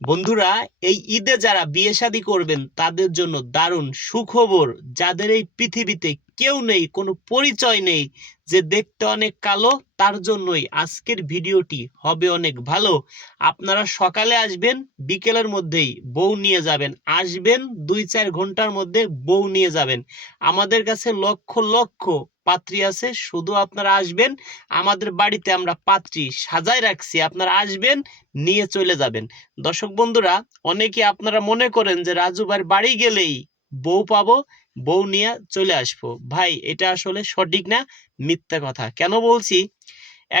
বন্ধুরা, এই ঈদে যারা বিয়ে শাদী করবেন তাদের জন্য দারুণ সুখবর। যাদের এই পৃথিবীতে কেউ নেই, কোনো পরিচয় নেই, যে দেখতে অনেক কালো, তার জন্যই আজকের ভিডিওটি হবে অনেক ভালো। আপনারা সকালে আসবেন, বিকেলের মধ্যেই বউ নিয়ে যাবেন। আসবেন 2-4 ঘন্টার মধ্যে বউ নিয়ে যাবেন। আমাদের কাছে লক্ষ লক্ষ পাত্রী আছে, শুধু আপনারা আসবেন। আমাদের বাড়িতে আমরা পাত্রী সাজায় রাখছি, আপনারা আসবেন, নিয়ে চলে যাবেন। দর্শক বন্ধুরা, অনেকে আপনারা মনে করেন যে রাজু ভাইয়ের বাড়ি গেলেই বউ পাবো, বউ নিয়ে চলে আসবো। ভাই, এটা আসলে সঠিক না, মিথ্যা কথা। কেন বলছি?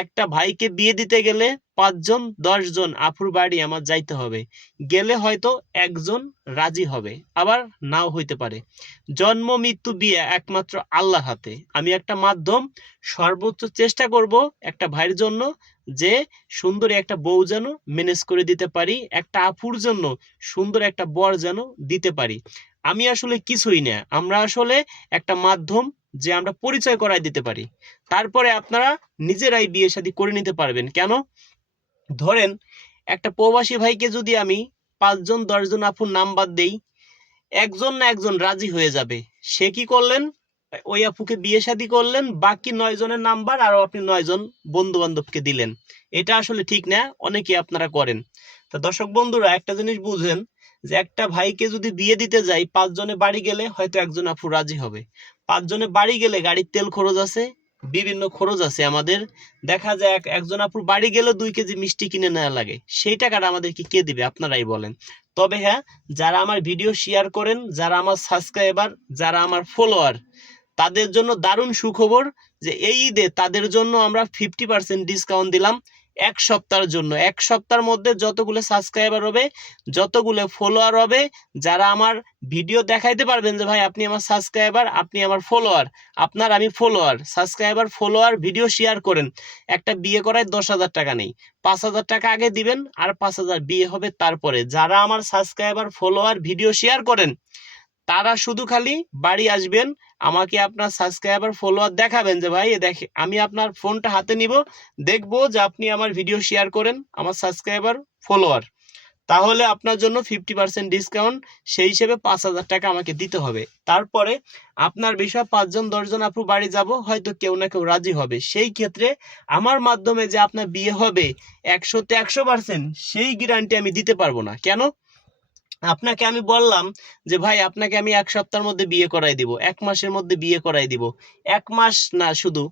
একটা ভাইকে বিয়ে দিতে গেলে 5 জন 10 জন আপুর বাড়ি আমার যাইতে হবে। গেলে হয়তো একজন রাজি হবে, আবার নাও হইতে পারে। জন্ম মৃত্যু বিয়ে একমাত্র আল্লাহর হাতে। আমি একটা মাধ্যম, সর্বোচ্চ চেষ্টা করব একটা ভাইয়ের জন্য, যে সুন্দর একটা বউ যেন ম্যানেজ করে দিতে পারি, একটা আপুর জন্য সুন্দর একটা বর যেন দিতে পারি। আমি আসলে কিছুই না, আমরা আসলে একটা মাধ্যম, যে আমরা পরিচয় করায় দিতে পারি। তারপরে আপনারা নিজেরাই বিয়ে শাদী করে নিতে পারবেন। কেন? ধরেন, একটা প্রবাসী ভাইকে যদি আমি 5 জন 10 জন আপুর নাম্বার দেই, একজন না একজন রাজি হয়ে যাবে। সে কি করলেন? ওই আপুকে বিয়ে শাদী করলেন, বাকি 9 জনের নাম্বার আরো আপনি 9 জন বন্ধু বান্ধবকে দিলেন। এটা আসলে ঠিক না, অনেকে আপনারা করেন। তা দর্শক বন্ধুরা, একটা জিনিস বুঝেন, যে একটা ভাইকে যদি বিয়ে দিতে যাই, 5 জনে বাড়ি গেলে হয়তো একজন আপু রাজি হবে। 5 জনে বাড়ি গেলে গাড়ির তেল খরচ আছে, বিভিন্ন খরচ আছে আমাদের। দেখা যায় একজন আপুর বাড়ি গেলে 2 কেজি মিষ্টি কিনে নেওয়া লাগে। সেই টাকাটা আমাদেরকে কে দিবে? আপনারাই বলেন। তবে হ্যাঁ, যারা আমার ভিডিও শেয়ার করেন, যারা আমার সাবস্ক্রাইবার, যারা আমার ফলোয়ার, তাদের জন্য দারুণ সুখবর, যে এই ঈদে তাদের জন্য আমরা 50% ডিসকাউন্ট দিলাম। 1 সপ্তাহের জন্য। 1 সপ্তাহের মধ্যে যতগুলো সাবস্ক্রাইবার হবে, যতগুলো ফলোয়ার হবে, যারা আমার ভিডিও দেখাইতে পারবেন যে ভাই আপনি আমার সাবস্ক্রাইবার, আপনি আমার ফলোয়ার, আপনার আমি follower, subscriber follower, video share করেন। একটা বিয়ে করায় 10,000 টাকা নেই, 5,000 টাকা আগে দিবেন, আর 5,000 বিয়ে হবে তারপরে। যারা আমার সাবস্ক্রাইবার ফলোয়ার ভিডিও শেয়ার করেন, তারা শুধু খালি বাড়ি আসবেন, আমাকে আপনার সাবস্ক্রাইবার ফলোয়ার দেখাবেন যে ভাই দেখে, আমি আপনার ফোনটা হাতে নিব, দেখবো যে আপনি আমার ভিডিও শেয়ার করেন, আমার সাবস্ক্রাইবার ফলোয়ার। তাহলে আপনার জন্য 50% ডিসকাউন্ট, সেই হিসেবে 5,000 টাকা আমাকে দিতে হবে। তারপরে আপনার বিষয় 5 জন 10 জন আপু বাড়ি যাব, হয়তো কেউ না কেউ রাজি হবে। সেই ক্ষেত্রে আমার মাধ্যমে যে আপনার বিয়ে হবে 100-তে 100%, সেই গ্যারান্টি আমি দিতে পারবো না। কেন? আপনাকে আমি বললাম যে ভাই আপনাকে আমি 1 সপ্তাহের মধ্যে বিয়ে করাই দিব, 1 মাসের মধ্যে বিয়ে করাই দিব। 1 মাস না, শুধু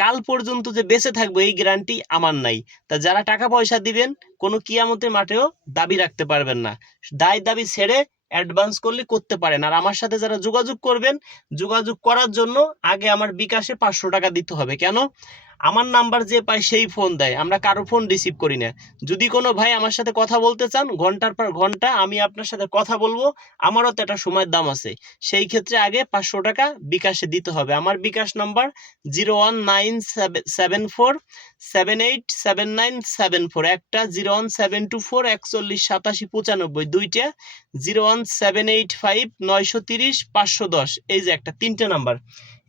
কাল পর্যন্ত যে বেঁচে থাকবো এই গ্যারান্টি আমার নাই। তা যারা টাকা পয়সা দিবেন, কোনো কিয়ামতের মাঠেও দাবি রাখতে পারবেন না। দায় দাবি ছেড়ে অ্যাডভান্স করলে করতে পারেন। আর আমার সাথে যারা যোগাযোগ করবেন, যোগাযোগ করার জন্য আগে আমার বিকাশে 500 টাকা দিতে হবে। কেন? আমার নাম্বার যে পায় সেই ফোন দেয়, আমরা কারো ফোন রিসিভ করি না। যদি কোনো ভাই আমার সাথে কথা বলতে চান, ঘন্টার পর ঘন্টা আমি আপনার সাথে কথা বলবো, আমারও তো একটা সময়ের দাম আছে। সেই ক্ষেত্রে আগে 500 টাকা বিকাশে দিতে হবে। আমার বিকাশ নাম্বার 01974787974, একটা 01724418795, দুইটা 01785930510। এই যে একটা, 3টে নাম্বার।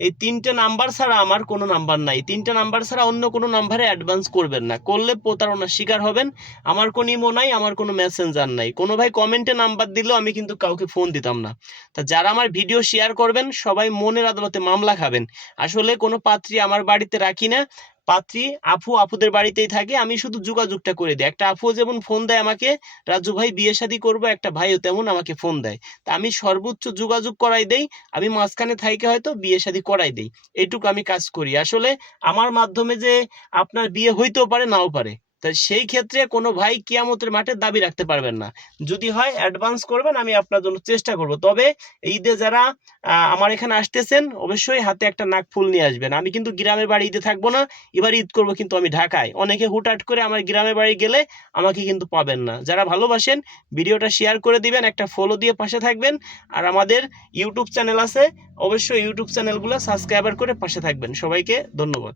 এই 3টে নাম্বার ছাড়া আমার কোনো নাম্বার নাই। 3টে নাম্বার ছাড়া অন্য কোনো নাম্বারে অ্যাডভান্স করবেন না, করলে প্রতারণার শিকার হবেন। আমার কোনো ইমো নাই, আমার কোনো মেসেঞ্জার নাই। কোনো ভাই কমেন্টে নাম্বার দিলেও আমি কিন্তু কাউকে ফোন দিতাম না। তা যারা আমার ভিডিও শেয়ার করবেন, সবাই মনের আদালতে মামলা খাবেন। আসলে কোনো পাত্রী আমার বাড়িতে রাখি না, পাত্রী আপুদের বাড়িতেই থাকে। আমি শুধু যোগাযোগটা করে দিই। একটা আপু যেমন ফোন দেয় আমাকে, রাজু ভাই বিয়ে শাদী করবো, একটা ভাইও তেমন আমাকে ফোন দেয়। তা আমি সর্বোচ্চ যোগাযোগ করাই দেই, আমি মাঝখানে থাইকে হয়তো বিয়ে শাদী করাই দেই। এইটুকু আমি কাজ করি। আসলে আমার মাধ্যমে যে আপনার বিয়ে হইতেও পারে, নাও পারে। তা সেই ক্ষেত্রে কোনো ভাই কিয়ামতের মাঠে দাবি রাখতে পারবেন না। যদি হয় অ্যাডভান্স করবেন, আমি আপনার জন্য চেষ্টা করব। তবে ঈদে যারা আমার এখানে আসতেছেন, অবশ্যই হাতে একটা নাকফুল নিয়ে আসবেন। আমি কিন্তু গ্রামের বাড়ি ঈদে থাকবো না, এবার ঈদ করবো কিন্তু আমি ঢাকায়। অনেকে হুটহাট করে আমার গ্রামের বাড়ি গেলে আমাকে কিন্তু পাবেন না। যারা ভালোবাসেন, ভিডিওটা শেয়ার করে দিবেন, একটা ফলো দিয়ে পাশে থাকবেন। আর আমাদের ইউটিউব চ্যানেল আছে, অবশ্যই ইউটিউব চ্যানেলগুলো সাবস্ক্রাইবার করে পাশে থাকবেন। সবাইকে ধন্যবাদ।